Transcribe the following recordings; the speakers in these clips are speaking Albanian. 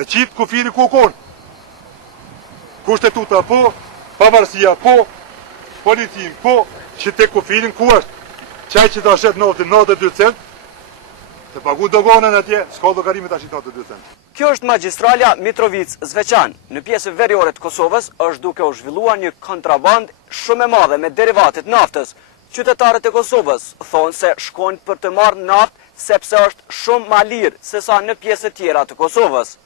Me qitë kufiri ku konë. Kushtetuta po, pavarësia po, policin po, që te kufirin ku është. Qaj që ta shet notin 92 cent, të pagu dogonën atje, s'ka llogarimi ta shet 92 cent. Kjo është magjistralja Mitrovic-Zveçan. Në pjesën veriore të Kosovës është duke u zhvilluar një kontraband shumë e madhe me derivatet naftës. Qytetarët e Kosovës thonë se shkojnë për të marrë naftë sepse është shumë ma lirë se sa në pjesë tjera të Kosovës.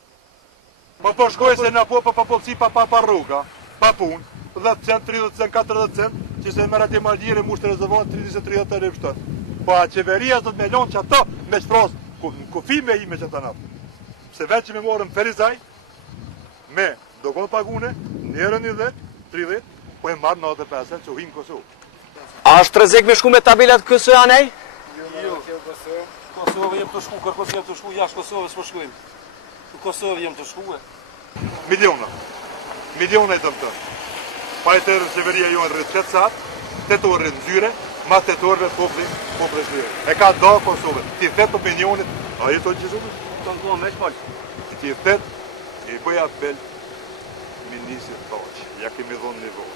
Po shkoj se na po pa polci, pa rruga, pa punë, 10 cent, 30 cent, 40 cent, që se merr atje malire mushtë rezervohet 30 euro shtat. Po a qeveria do të më lënë që ato me shpros kufi me ime që ta nap. Se vetë që me morëm Ferizaj me dogon pagune, njerën 30, po e marr 95 cent që hin Kosovë. A është rrezik me shku me tabelat kësë anej? Jo, Kosovë jem të shku, kërkos jem të shku, jashtë Kosovës po shkojmë. Në Kosovë jem të shku. Miliona i dëmë të. Pa e tërë qeveria jo në rrët 7 sat, 8 orë në zyre, ma 8 orëve popre shlyre. E ka da Kosovë, ti thetë opinionit, a i të gjithume? Të në duha me shpallë. Ti thetë, i bëja apel, ministrit taqë, ja kemi dhonë nivojë,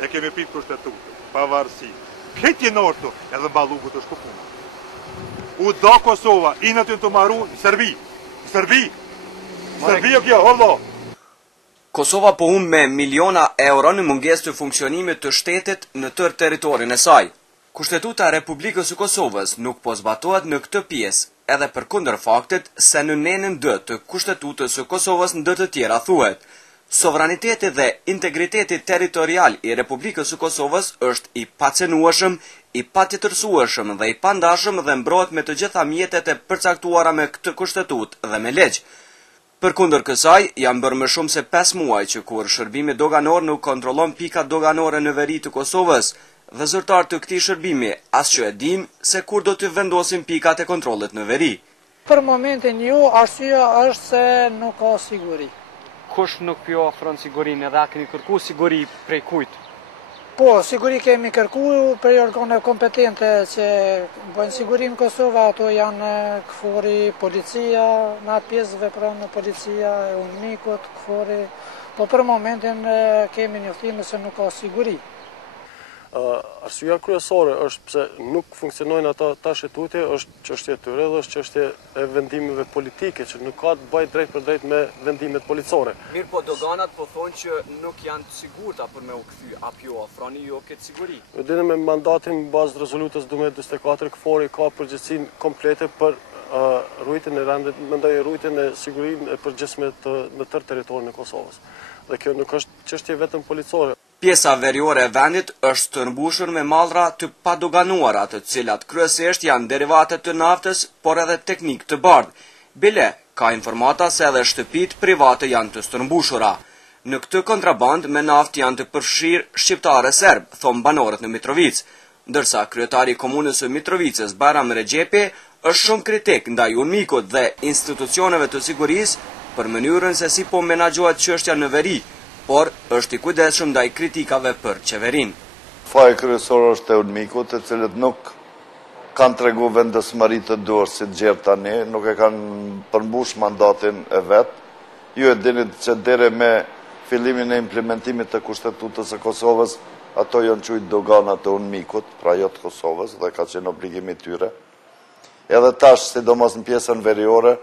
e kemi pitë kushtetutë, pavarësi. Këtë jenë orë të, edhe mbalugu të shkupuna. U da Kosova, i në të të maru, Serbi o kjo, hollo. Kosova po humb me miliona euro në mungesë të funksionimit të shtetit në tërë territorin e saj. Kushtetuta e Republikës së Kosovës nuk po zbatohet në këtë pjesë, edhe përkundër faktit se në nenën D të Kushtetutës së Kosovës ndër të tjera thuhet: sovraniteti dhe integriteti territorial i Republikës së Kosovës është i pacenueshëm, i patjetërsueshëm dhe i pandashëm dhe mbrohet me të gjitha mjetet e përcaktuara me këtë kushtetutë dhe me ligj. Përkundër kësaj, janë bërë më shumë se 5 muaj që kur shërbimi doganor nuk kontrollon pikat doganore në veri të Kosovës, dhe zyrtar të këtij shërbimi as që e dim se kur do të vendosin pikat e kontrollit në veri. Për momentin jo, arsyeja është se nuk ka siguri. Kush nuk pjo ofron sigurinë edhe a keni kërku siguri prej kujt? Po, siguri kemi kërku prej organe kompetente që bëjnë siguri në Kosovë, ato janë KFOR-i, policia, në atë pjesë vepron policia, UNMIK-ut, KFOR-i, po për momentin kemi njoftime se nuk ka siguri. Arsyeja kryesore është pse nuk funksionojnë ata shtutje, është çështja e tyre dhe është çështja e vendimeve politike, që nuk ka të bëjë drejt për drejt me vendimet policore. Mirë, po doganat po thonë që nuk janë të sigurta për me u kthy, apo jo ofroni jo këtë siguri? Edhe me mandatin bazë rezolutës 1244 KFOR-i ka përgjegjësinë komplete për rujtjen e rendit, mendoj rujtjen e sigurisë e përgjithshme në tërë territorin e Kosovës. Dhe kjo nuk është çështje vetëm policore. Pjesa veriore e vendit është të mbushur me mallra të padoganuara, të cilat kryesisht janë derivatet të naftës, por edhe teknik të bardhë. Bile, ka informata se edhe shtëpitë private janë të stërmbushura. Në këtë kontraband me naftë janë të përfshirë shqiptarë serb, thonë banorët në Mitrovic, ndërsa kryetari i komunës së Mitrovicës, Bajram Rexhepi, është shumë kritik ndaj UNMIK-ut dhe institucioneve të sigurisë për mënyrën se si po menaxhohet çështja në veri, por është i kujdesshëm ndaj kritikave për qeverinë. Faji kryesor është e UNMIK-ut, të cilët nuk kanë tregu vendosmëri të duhur si të gjerë tani, nuk e kanë përmbush mandatin e vet. Ju e dini që deri me fillimin e implementimit të Kushtetutës së Kosovës, ato janë quajtur dogana të UNMIK-ut, pra jo të Kosovës, dhe ka qenë obligimi i tyre. Edhe tash, sidomos në pjesën veriore,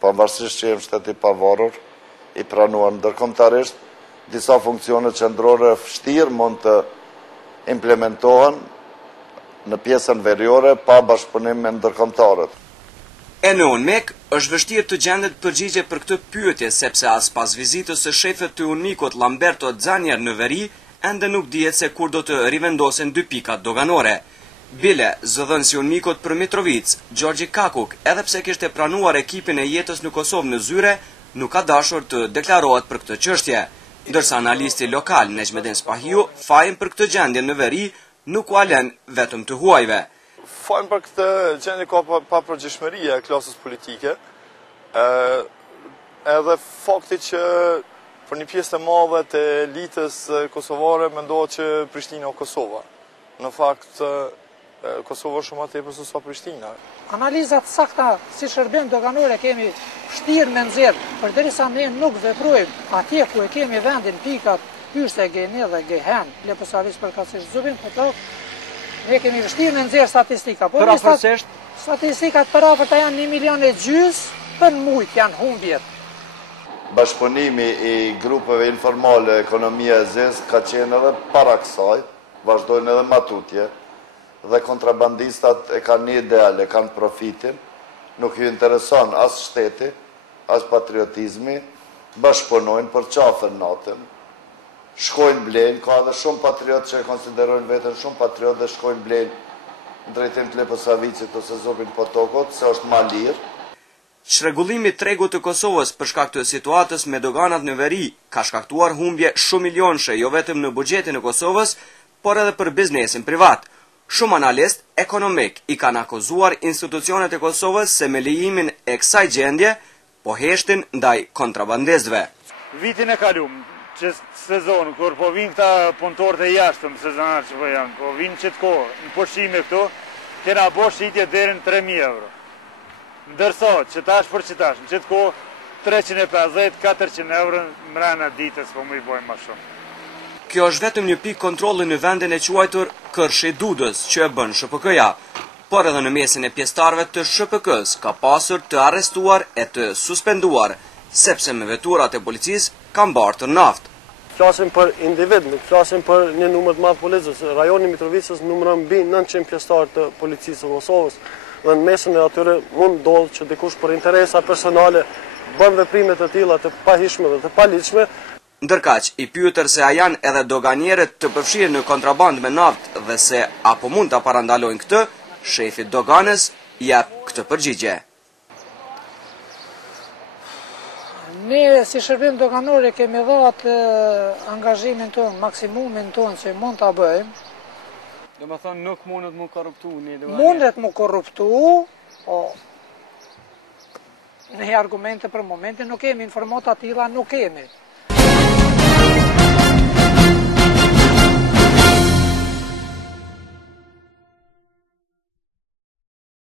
pavarësisht që jemi shtet i pavarur, i pranuar ndërkombëtarisht, disa funksione qendrore vështirë mund të implementohen në pjesën veriore pa bashkëpunim me ndërkombëtarët. E në UNMIK është vështirë të gjendet përgjigje për këtë pyetje, sepse as pas vizitës së shefit të UNMIK-ut Lamberto Zanier në veri, ende nuk dihet se kur do të rivendosen 2 pikat doganore. Bile, zëdhënësi UNMIK-ut për Mitrovic, Gjorgji Kakuk, edhe pse kishte pranuar ekipin e jetës në Kosovë në zyre, nuk ka dashur të deklarohet për këtë çështje. Ndërsa analisti lokal Nejmedin Spahiu, fajin për këtë gjendje në veri nuk u alen vetëm të huajve. Fajin për këtë gjendje ka pa përgjithshmëria e klasës politike, edhe fakti që për një pjesë të madhe të elitës kosovare mendohet që Prishtina o Kosova. Në fakt, Kosova shumë atë tepër se sa Prishtina. Analizat sakta si shërbim doganore kemi shtirë me nxjerr, përderisa ne nuk veprojmë atje ku e kemi vendin pikat Hyse, Geni dhe Gehen, Lepësaris përkatësisht Zubin, ne kemi vështirë me nxjerr statistika. Po statistikat për afërta janë 1,5 milion për mujt janë humbjet. Bashkëpunimi i grupeve informale ekonomia e zez ka qenë edhe para kësaj, vazhdojnë edhe matutje, dhe kontrabandistat e kanë një ideal, e kanë profitin, nuk ju intereson as shteti, as patriotizmi, bashkëpunojnë për qafën natën, shkojnë blenë, ka edhe shumë patriot që e konsiderojnë vetën shumë patriot dhe shkojnë blenë në drejtim të Lepësavicit ose Zopin Potokot, se është ma lirë. Çrregullimi i tregut të Kosovës për shkak të situatës me doganat në veri ka shkaktuar humbje shumë milionëshe jo vetëm në buxhetin e Kosovës, por edhe për biznesin privat. Shumë analist ekonomik i kanë akuzuar institucionet e Kosovës se me lejimin e kësaj gjendje po heshtin ndaj kontrabandistëve. Vitin e kalum, që sezon, kur po vinë këta punëtorët e jashtëm, sezonar që po janë, po vinë qëtë kohë, në pushime këtu, kena bo shqitje deri në 3.000 euro. Ndërsa, qëtash për qëtash, në qëtë kohë, 350-400 euro mrena ditës, po më i bojnë ma shumë. Kjo është vetëm një pikë kontrolli në vendin e quajtur Kërshi Dudës që e bën SHPK-ja, por edhe në mesin e pjesëtarëve të SHPK-s ka pasur të arrestuar e të suspenduar, sepse me veturat e policisë kanë bartur naftë. Flasim për individ, nuk flasim për një numër të madh policës. Rajoni Mitrovicës numëron mbi 900 pjesëtarë të policisë së Kosovës. Dhe në mesin e atyre mund ndodhë që dikush për interesa personale bën veprime të tilla të pahishme dhe të paligjshme. Ndërkaq, i pyetër se a janë edhe doganierët të përfshirë në kontrabandë me naftë dhe se apo mund ta parandalojnë këtë, shefi doganës jep këtë përgjigje. Ne si shërbim doganore kemi dhatë angazhimin tonë, maksimumin tonë që mund ta bëjmë. Do më thonë nuk mundet mu korruptu një doganier. Mundet mu korruptu, po ne argumente për momentin nuk kemi, informata tilla nuk kemi.